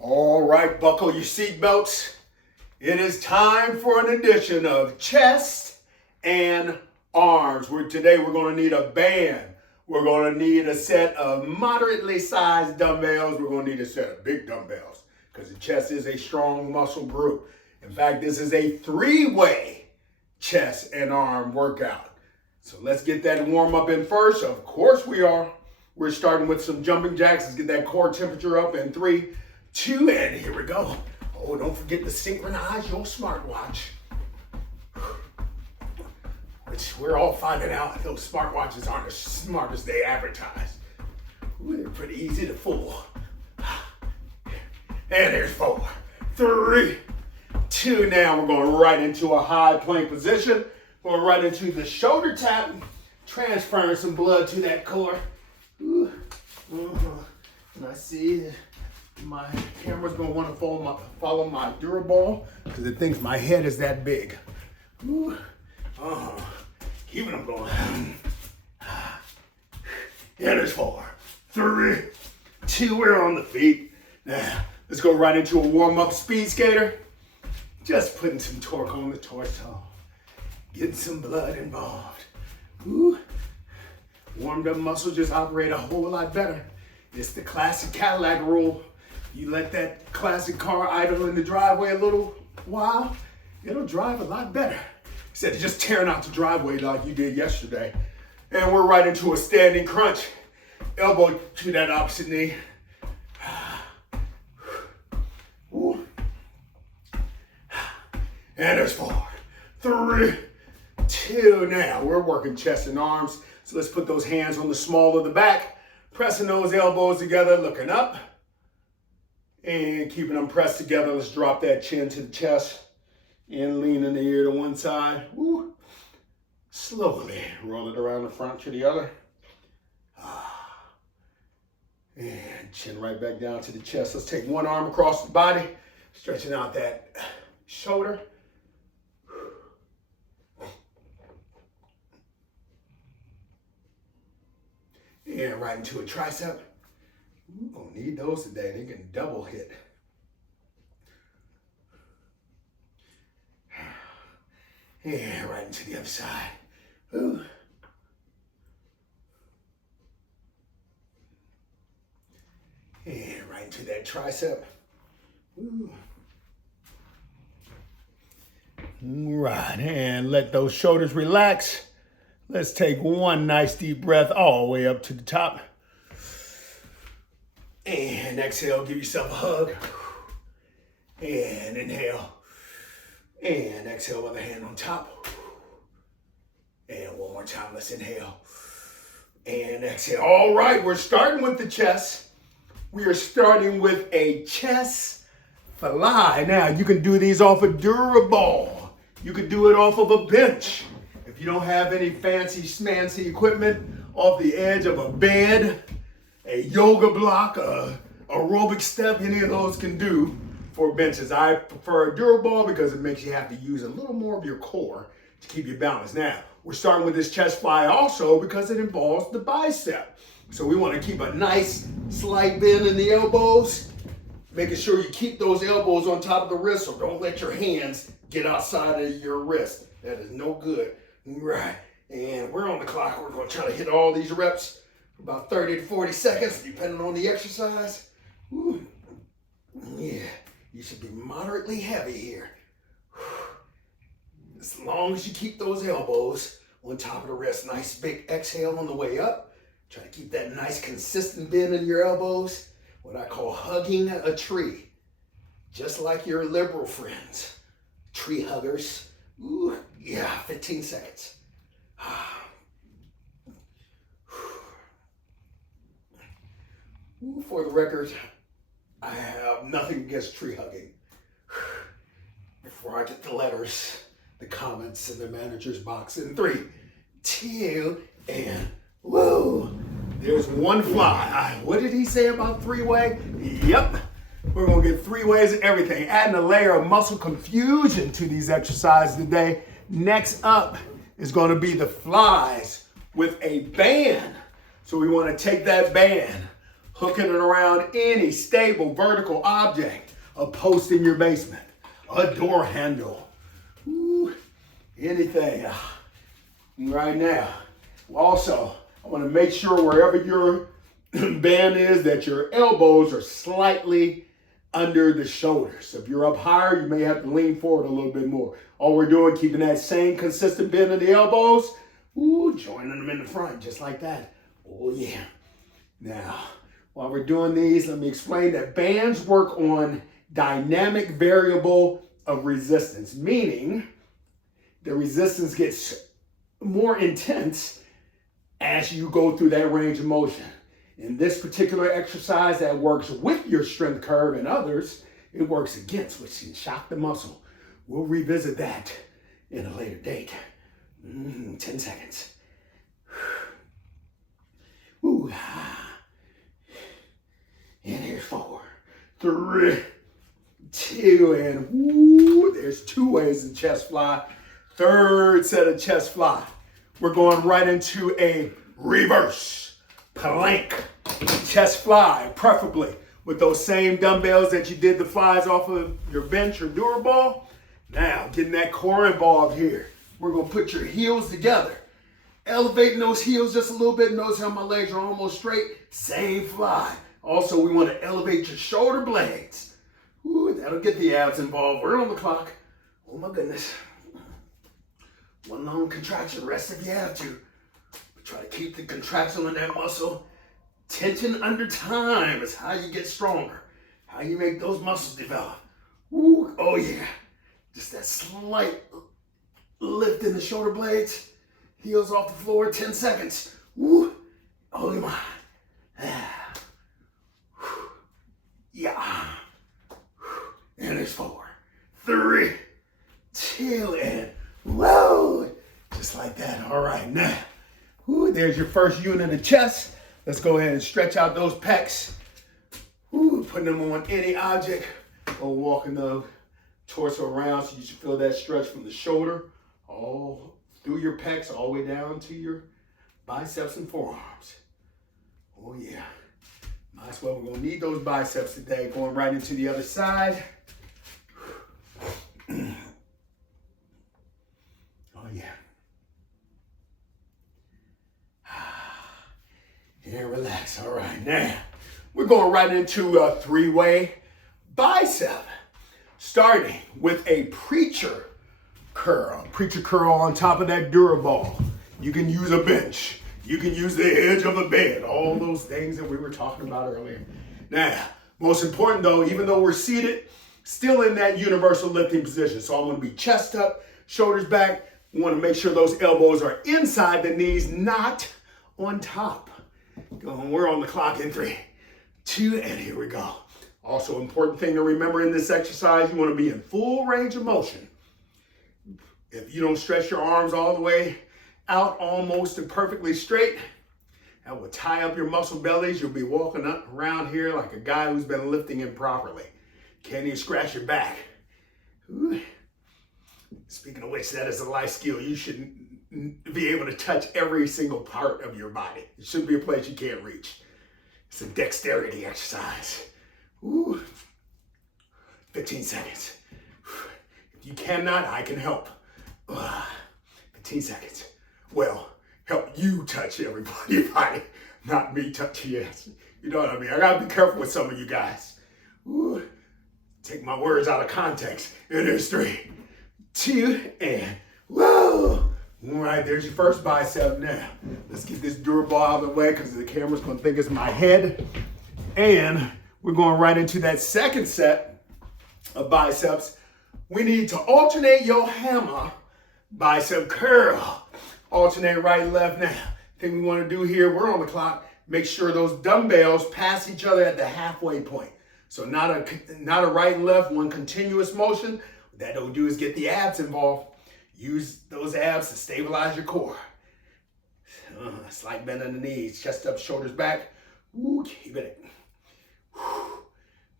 All right, buckle your seatbelts. It is time for an edition of chest and arms. Today we're going to need a band. We're going to need a set of moderately sized dumbbells. We're going to need a set of big dumbbells because the chest is a strong muscle group. In fact, this is a three-way chest and arm workout. So let's get that warm up in first. Of course we are. We're starting with some jumping jacks. Let's get that core temperature up in 3, 2, and here we go. Oh, don't forget to synchronize your smartwatch. Which we're all finding out those smartwatches aren't as smart as they advertise. Ooh, they're pretty easy to fool. And there's 4, 3, 2. Now we're going right into a high plank position. Going right into the shoulder tap, transferring some blood to that core. Ooh. And I see my camera's gonna want to follow my Duraball because it thinks my head is that big. Ooh. Keeping them going. And there's 4, 3, 2. We're on the feet. Now let's go right into a warm-up speed skater. Just putting some torque on the torso. Getting some blood involved. Ooh. Warmed up muscles just operate a whole lot better. It's the classic Cadillac rule. You let that classic car idle in the driveway a little while, it'll drive a lot better. Instead of just tearing out the driveway like you did yesterday. And we're right into a standing crunch. Elbow to that opposite knee. Ooh. And there's 4, 3, 2. Now we're working chest and arms. So let's put those hands on the small of the back, pressing those elbows together, looking up, and keeping them pressed together. Let's drop that chin to the chest and leaning the ear to one side. Woo. Slowly roll it around the front to the other. And chin right back down to the chest. Let's take one arm across the body, stretching out that shoulder. And right into a tricep. We're gonna need those today. They can double hit. And right into the other side. Ooh. And right into that tricep. Ooh. Right, and let those shoulders relax. Let's take one nice deep breath all the way up to the top. And exhale, give yourself a hug. And inhale. And exhale, other hand on top. And one more time, let's inhale. And exhale. All right, we're starting with the chest. We are starting with a chest fly. Now, you can do these off a Duraball. You can do it off of a bench. If you don't have any fancy schmancy equipment, off the edge of a bed, a yoga block, a aerobic step, any of those can do for benches. I prefer a Duraball because it makes you have to use a little more of your core to keep you balanced. Now, we're starting with this chest fly also because it involves the bicep. So we want to keep a nice slight bend in the elbows, making sure you keep those elbows on top of the wrist, so don't let your hands get outside of your wrist. That is no good. Right, and we're on the clock. We're going to try to hit all these reps for about 30 to 40 seconds, depending on the exercise. Ooh. Yeah, you should be moderately heavy here. As long as you keep those elbows on top of the wrist. Nice big exhale on the way up. Try to keep that nice consistent bend in your elbows. What I call hugging a tree. Just like your liberal friends. Tree huggers. Ooh, yeah, 15 seconds. Ooh, for the record, I have nothing against tree hugging. Before I get the letters, the comments in the manager's box in 3, 2, and woo! There's one fly. What did he say about 3-way? Yep. We're going to get 3 ways of everything, adding a layer of muscle confusion to these exercises today. Next up is going to be the flies with a band. So we want to take that band, hooking it around any stable vertical object, a post in your basement, a door handle, ooh, anything. Right now, also, I want to make sure wherever your band is that your elbows are slightly under the shoulders. So if you're up higher, you may have to lean forward a little bit more. All we're doing, keeping that same consistent bend in the elbows, ooh, joining them in the front, just like that. Oh yeah. Now, while we're doing these, let me explain that bands work on dynamic variable of resistance, meaning the resistance gets more intense as you go through that range of motion. In this particular exercise that works with your strength curve and others, it works against, which can shock the muscle. We'll revisit that in a later date. 10 seconds. Ooh. And here's 4, 3, 2, and woo, there's 2 ways to chest fly. 3rd set of chest fly. We're going right into a reverse plank chest fly, preferably with those same dumbbells that you did the flies off of your bench or durable. Now, getting that core involved here. We're gonna put your heels together. Elevating those heels just a little bit. Notice how my legs are almost straight. Same fly. Also, we want to elevate your shoulder blades. Ooh, that'll get the abs involved. We're on the clock. Oh my goodness. One long contraction, rest if you have to. But try to keep the contraction on that muscle. Tension under time is how you get stronger. How you make those muscles develop. Ooh, oh yeah. Just that slight lift in the shoulder blades. Heels off the floor, 10 seconds. Woo. Oh my. Yeah. And it's 4, 3, 2, and whoa. Just like that. All right, now. Woo, there's your first unit of chest. Let's go ahead and stretch out those pecs. Woo, putting them on any object or walking the torso around so you should feel that stretch from the shoulder all through your pecs all the way down to your biceps and forearms. Oh yeah. Might as well, we're gonna need those biceps today. Going right into the other side. Oh yeah. And relax. All right, now we're going right into a 3-way bicep. Starting with a preacher curl. Preacher curl on top of that durable. You can use a bench. You can use the edge of a bed. All those things that we were talking about earlier. Now, most important though, even though we're seated, still in that universal lifting position. So I'm going to be chest up, shoulders back. We want to make sure those elbows are inside the knees, not on top. We're on the clock in 3, 2, and here we go. Also, important thing to remember in this exercise, you want to be in full range of motion. If you don't stretch your arms all the way out almost and perfectly straight, that will tie up your muscle bellies. You'll be walking up around here like a guy who's been lifting improperly. Can't even scratch your back. Ooh. Speaking of which, that is a life skill. You should be able to touch every single part of your body. It shouldn't be a place you can't reach. It's a dexterity exercise. Ooh. 15 seconds. If you cannot, I can help. 15 seconds. Well, help you touch everybody's body, not me touch yours. You know what I mean? I gotta be careful with some of you guys. Ooh. Take my words out of context. And there's 3, 2, and whoa. All right, there's your first bicep now. Let's get this durable out of the way because the camera's gonna think it's my head. And we're going right into that second set of biceps. We need to alternate your hammer bicep curl. Alternate right and left now. Thing we want to do here, we're on the clock. Make sure those dumbbells pass each other at the halfway point. So not a right and left, one continuous motion. What that don't do is get the abs involved. Use those abs to stabilize your core. Slight bend in the knees, chest up, shoulders back. Ooh, keep it.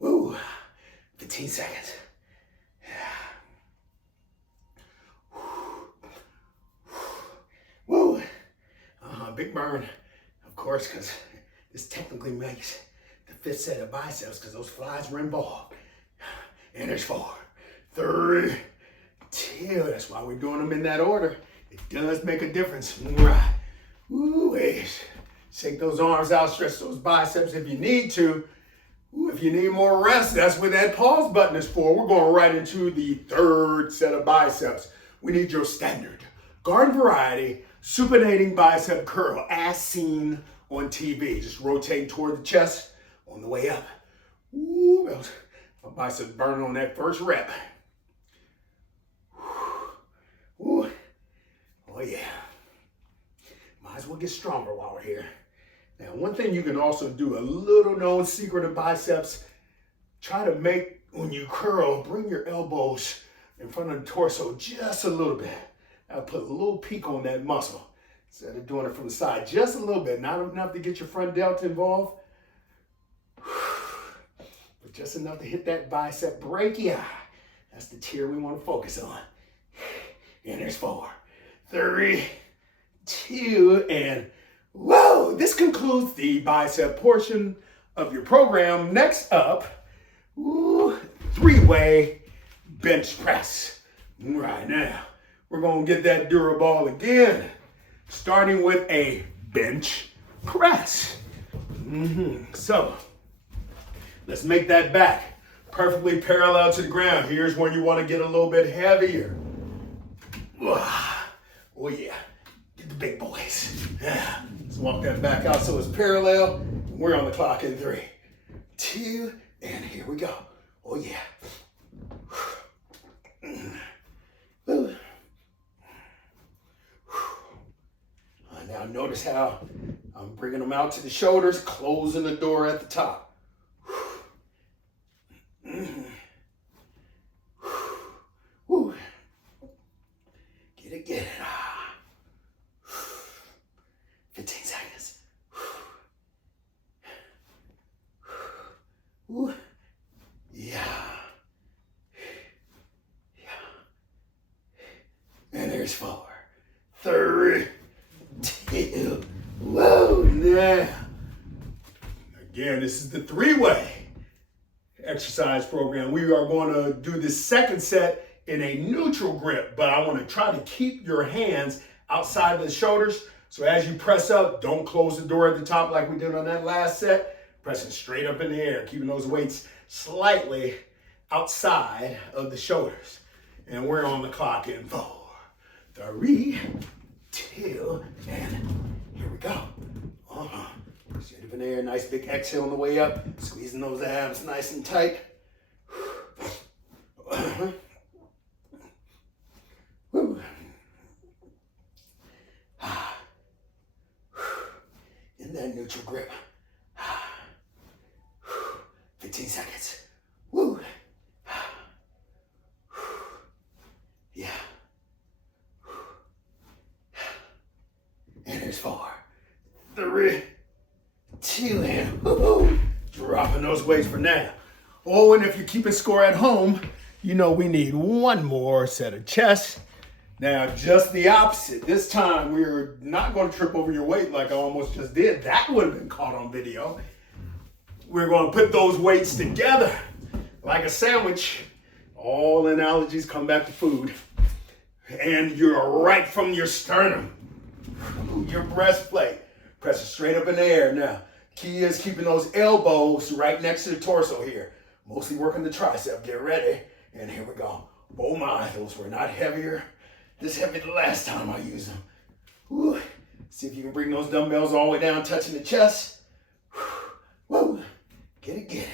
Woo. 15 seconds. Woo. Big burn, of course, because this technically makes fifth set of biceps because those flies were involved. And there's 4, 3, 2. That's why we're doing them in that order. It does make a difference. Right. Ooh, shake those arms out, stretch those biceps if you need to. Ooh, if you need more rest, that's what that pause button is for. We're going right into the 3rd set of biceps. We need your standard garden variety supinating bicep curl as seen on TV. Just rotate toward the chest on the way up. Ooh, my biceps burning on that first rep. Ooh. Oh yeah. Might as well get stronger while we're here. Now, one thing you can also do, a little known secret of biceps, try to make, when you curl, bring your elbows in front of the torso just a little bit. I'll put a little peak on that muscle instead of doing it from the side, just a little bit, not enough to get your front delta involved, but just enough to hit that bicep brachii. That's the tier we want to focus on. And there's 4, 3, 2, and whoa, this concludes the bicep portion of your program. Next up, 3-way bench press. Right now, we're gonna get that durable again, starting with a bench press. So, let's make that back perfectly parallel to the ground. Here's when you wanna get a little bit heavier. Oh yeah, get the big boys. Let's walk that back out so it's parallel. We're on the clock in 3, 2, and here we go. Oh yeah. Now notice how I'm bringing them out to the shoulders, closing the door at the top. Get it. 15 seconds. Yeah. And there's 4, 3, 2. Whoa, now. Again, this is the 3-way exercise program. We are going to do this second set in a neutral grip, but I want to try to keep your hands outside of the shoulders. So as you press up, don't close the door at the top like we did on that last set. Pressing straight up in the air, keeping those weights slightly outside of the shoulders. And we're on the clock in 4, 3, 2, and here we go. Straight up in the air, nice big exhale on the way up, squeezing those abs nice and tight. In that neutral grip. 15 seconds. Woo. Yeah. And there's 4, 3, 2, and woo-hoo. Dropping those weights for now. Oh, and if you're keeping score at home, you know we need 1 more set of chest. Now, just the opposite. This time, we're not going to trip over your weight like I almost just did. That would have been caught on video. We're going to put those weights together like a sandwich. All analogies come back to food. And you're right from your sternum, your breastplate. Press it straight up in the air. Now, key is keeping those elbows right next to the torso here. Mostly working the tricep. Get ready. And here we go. Oh my, those were not heavier. This heavy the last time I used them. Woo. See if you can bring those dumbbells all the way down, touching the chest. Woo. Get it.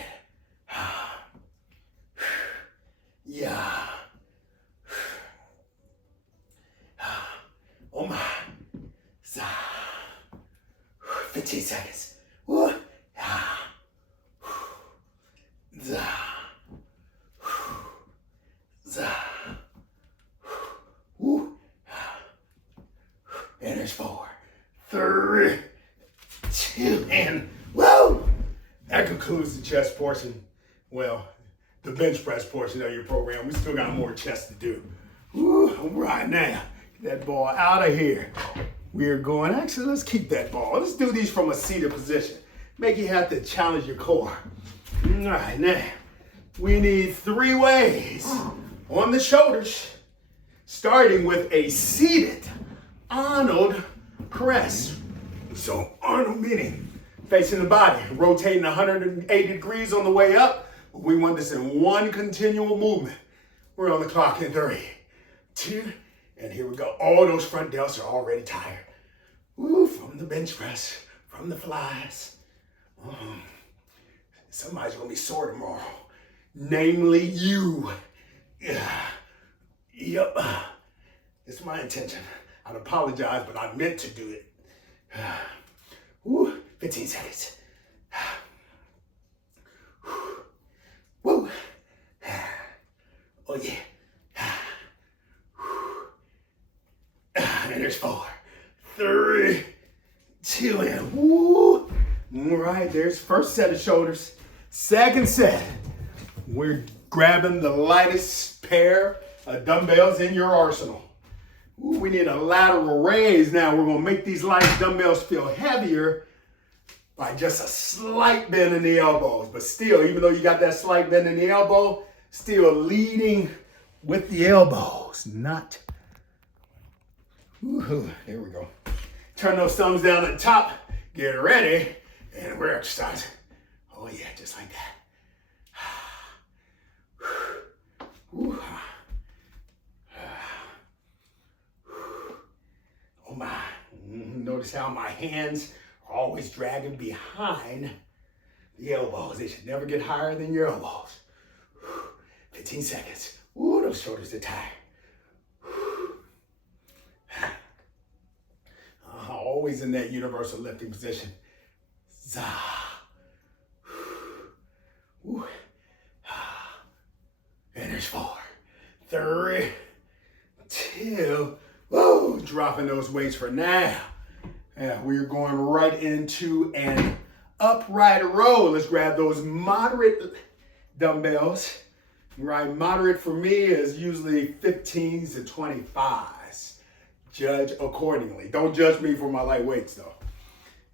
Yeah. Oh my. 15 seconds. Woo. And there's 4, 3, 2, and whoa! That concludes the chest portion. Well, the bench press portion of your program. We still got more chest to do. Woo, all right, now, get that ball out of here. We're going, actually, let's keep that ball. Let's do these from a seated position. make you have to challenge your core. All right, now we need 3 ways on the shoulders, starting with a seated Arnold press. So Arnold meaning facing the body, rotating 180 degrees on the way up. We want this in one continual movement. We're on the clock in 3, 2, and here we go. All those front delts are already tired. Woo, from the bench press, from the flies. Somebody's gonna be sore tomorrow. Namely you. Yeah. Yep. It's my intention. I'd apologize, but I meant to do it. Woo, 15 seconds. Woo. Oh yeah. And there's 4, 3, 2, and woo. All right, there's first set of shoulders. Second set, we're grabbing the lightest pair of dumbbells in your arsenal. Ooh, we need a lateral raise now. We're gonna make these light dumbbells feel heavier by just a slight bend in the elbows. But still, even though you got that slight bend in the elbow, still leading with the elbows, not. Woohoo, there we go. Turn those thumbs down at the top, get ready, and we're exercising. Oh yeah, just like that. Oh my, notice how my hands are always dragging behind the elbows. They should never get higher than your elbows. 15 seconds. Ooh, those shoulders are tired. Always in that universal lifting position. Zah. And there's 4, 3, 2, woo, dropping those weights for now. And we're going right into an upright row. Let's grab those moderate dumbbells. Right, moderate for me is usually 15s to 25s. Judge accordingly. Don't judge me for my light weights though.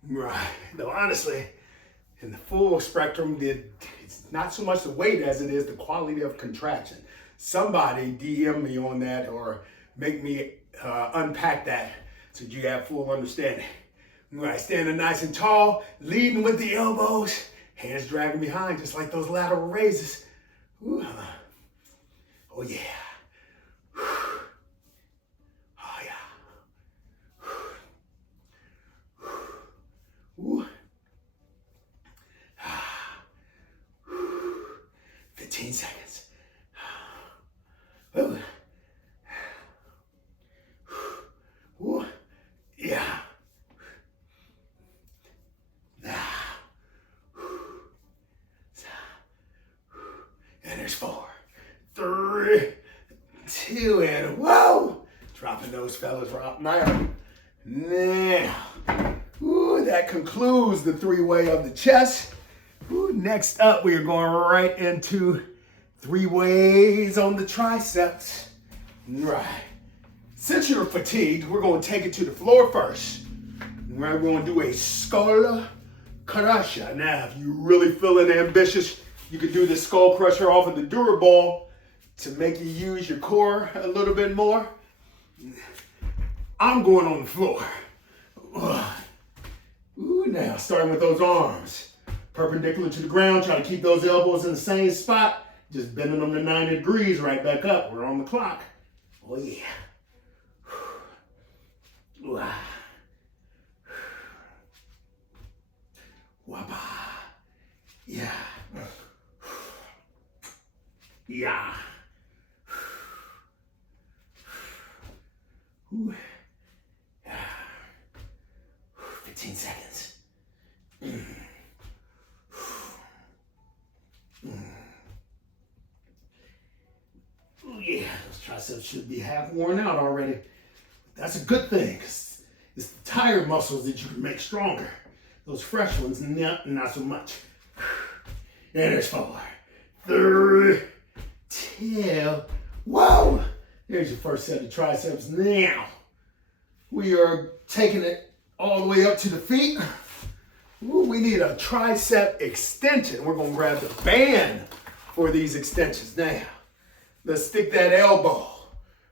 Right, though honestly, in the full spectrum, it's not so much the weight as it is the quality of contraction. Somebody DM me on that or make me unpack that so you have full understanding. Right, standing nice and tall, leading with the elbows, hands dragging behind just like those lateral raises. Ooh. Oh yeah. Oh yeah. Ooh. 15 seconds. Ooh. Ooh. Yeah. And there's 4, 3, 2, and whoa! Dropping those fellas right now. Now, ooh, that concludes the 3-way of the chest. Ooh, next up, we are going right into 3 ways on the triceps. Right. Since you're fatigued, we're going to take it to the floor first. Right, we're going to do a skull crusher. Now, if you're really feeling ambitious, you could do the skull crusher off of the Duraball to make you use your core a little bit more. I'm going on the floor. Ooh, now, starting with those arms. Perpendicular to the ground, try to keep those elbows in the same spot. Just bending them to 90 degrees right back up. We're on the clock. Oh yeah. Wapa. Yeah. Yeah. 15 seconds. Oh yeah, those triceps should be half worn out already. That's a good thing, because it's the tired muscles that you can make stronger. Those fresh ones, not so much. And there's 4, 3, 2, whoa! There's your first set of triceps. Now, we are taking it all the way up to the feet. Ooh, we need a tricep extension. We're going to grab the band for these extensions. Now, let's stick that elbow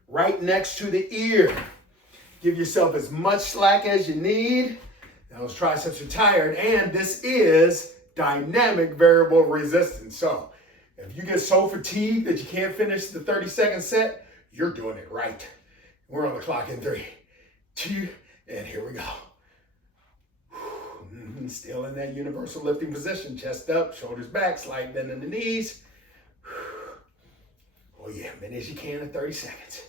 right next to the ear. Give yourself as much slack as you need. Those triceps are tired, and this is dynamic variable resistance. So if you get so fatigued that you can't finish the 30-second set, you're doing it right. We're on the clock in 3, 2, and here we go. Still in that universal lifting position. Chest up, shoulders back, slight bend in the knees. Oh yeah, many as you can in 30 seconds.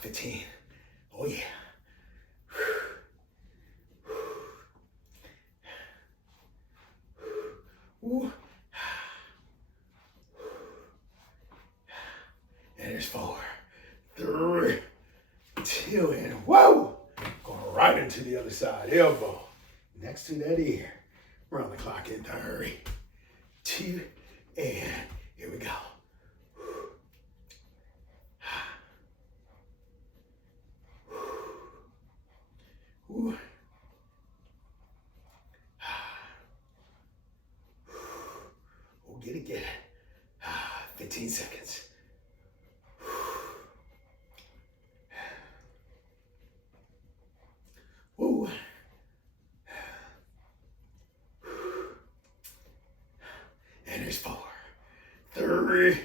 15. Oh yeah. And there's 4, 3, 2, and whoa! Going right into the other side. Elbow next to that ear. We're on the clock in 3, 2, and here we go. We'll get it. 15 seconds. Ooh. And there's 4, 3,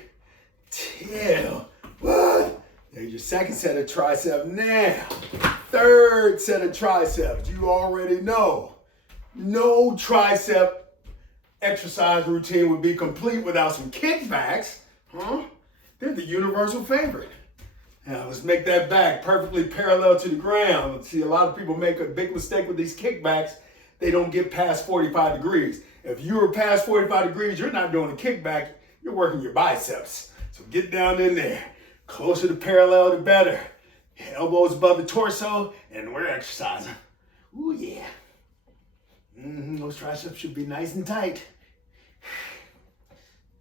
2, 1. There's your second set of triceps. Now, third set of triceps. You already know. No tricep exercise routine would be complete without some kickbacks. Huh? They're the universal favorite. Now let's make that back perfectly parallel to the ground. See, a lot of people make a big mistake with these kickbacks. They don't get past 45 degrees. If you are past 45 degrees, you're not doing a kickback. You're working your biceps. So get down in there. Closer to parallel, the better. Elbows above the torso, and we're exercising. Ooh, yeah. Those triceps should be nice and tight.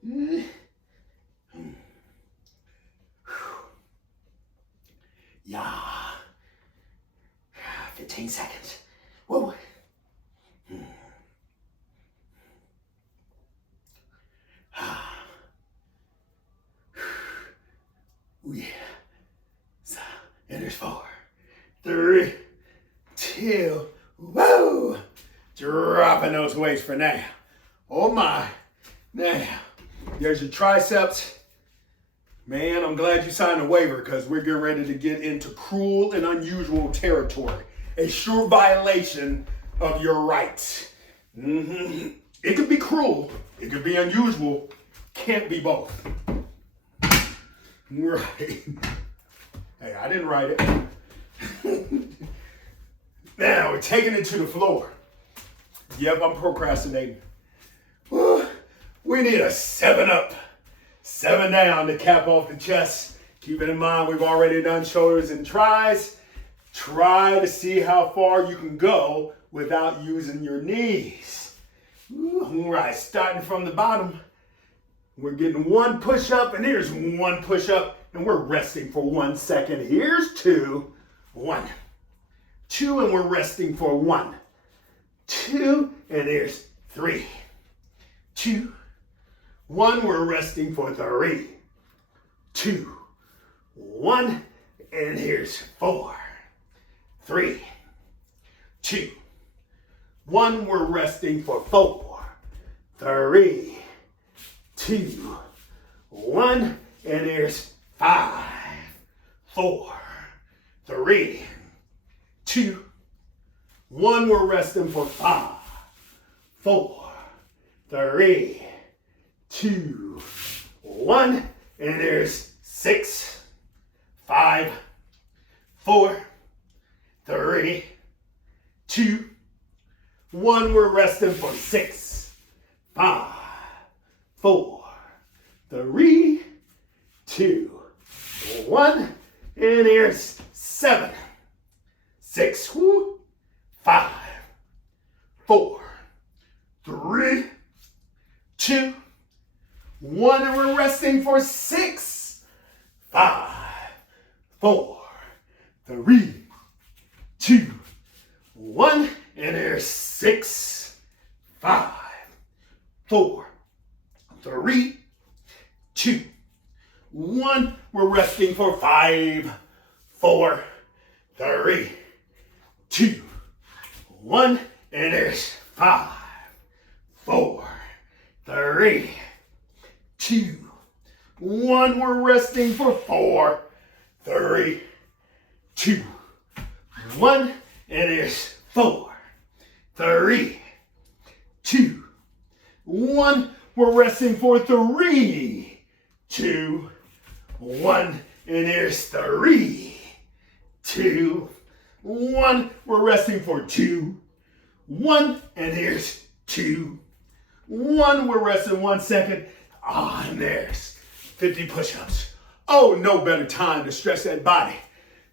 Yeah. 15 seconds. Whoa. Ooh, yeah. And there's 4, 3, 2, whoa! Dropping those weights for now. Oh my. Now, there's your triceps. Man, I'm glad you signed a waiver because we're getting ready to get into cruel and unusual territory. A sure violation of your rights. It could be cruel, it could be unusual, can't be both. Right. Hey, I didn't write it. Now, we're taking it to the floor. Yep, I'm procrastinating. We need a 7 up, 7 down to cap off the chest. Keep it in mind, we've already done shoulders and tries. Try to see how far you can go without using your knees. All right, starting from the bottom. We're getting 1 push up, and here's 1 push up, and we're resting for 1 second. Here's 2, 1, 2, and we're resting for 1, 2, and there's 3, 2, 1, we're resting for 3, 2, 1, and here's 4, 3, 2, 1, we're resting for 4, 3, 2, 1, and there's 5, 4, 3, 2, 1, we're resting for 5, 4, 3, 2, 1, and there's 6, 5, 4, 3, 2, 1, we're resting for 6, 5, 4, 3, 2, 1, and here's 7, 6, 5, 4, 3, 2, 1, and we're resting for 6, 5, 4, there's 6, 5, 4, 3, 2, 1. We're resting for 5, 4, 3, 2, 1. And there's 5, 4, 3, 2, 1. We're resting for 4, 3, 2, 1. And there's 4, 3, 2, 1. We're resting for 3, 2, 1. And there's 3, 2, 1. We're resting for 2, 1. And here's 2, 1. We're resting 1 second. And there's 50 push-ups. Oh, no better time to stretch that body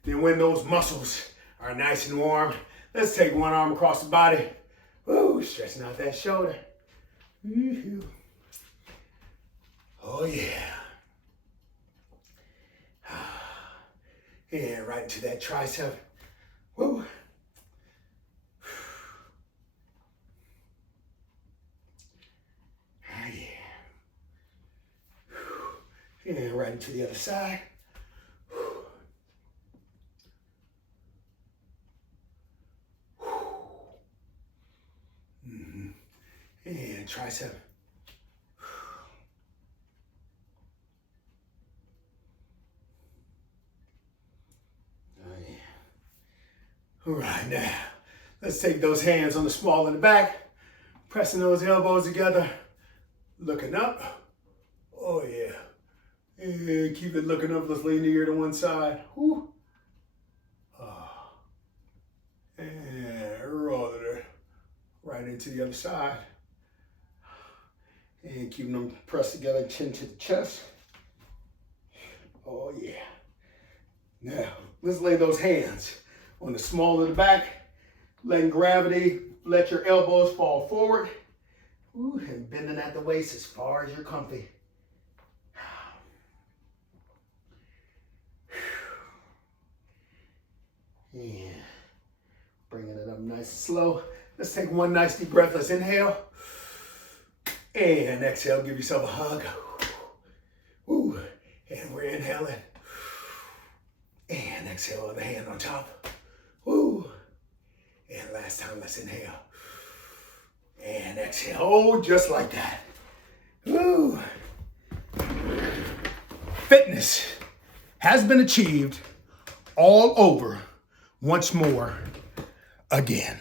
than when those muscles are nice and warm. Let's take one arm across the body. Woo, stretching out that shoulder. Woo-hoo. Oh, yeah. And right into that tricep. Woo. Ah, yeah. And right into the other side. And tricep. Oh, yeah. All right, now, let's take those hands on the small of the back, pressing those elbows together, looking up. Oh, yeah. And keep it looking up. Let's lean the ear to one side. Whew. And roll it right into the other side. And keeping them pressed together, chin to the chest. Oh, yeah. Now, let's lay those hands on the small of the back, letting gravity, let your elbows fall forward. Ooh, and bending at the waist as far as you're comfy. Yeah. Bringing it up nice and slow. Let's take one nice deep breath. Let's inhale. And exhale, give yourself a hug. Woo. And we're inhaling. And exhale, other hand on top. Woo. And last time, let's inhale. And exhale. Oh, just like that. Woo. Fitness has been achieved all over once more again.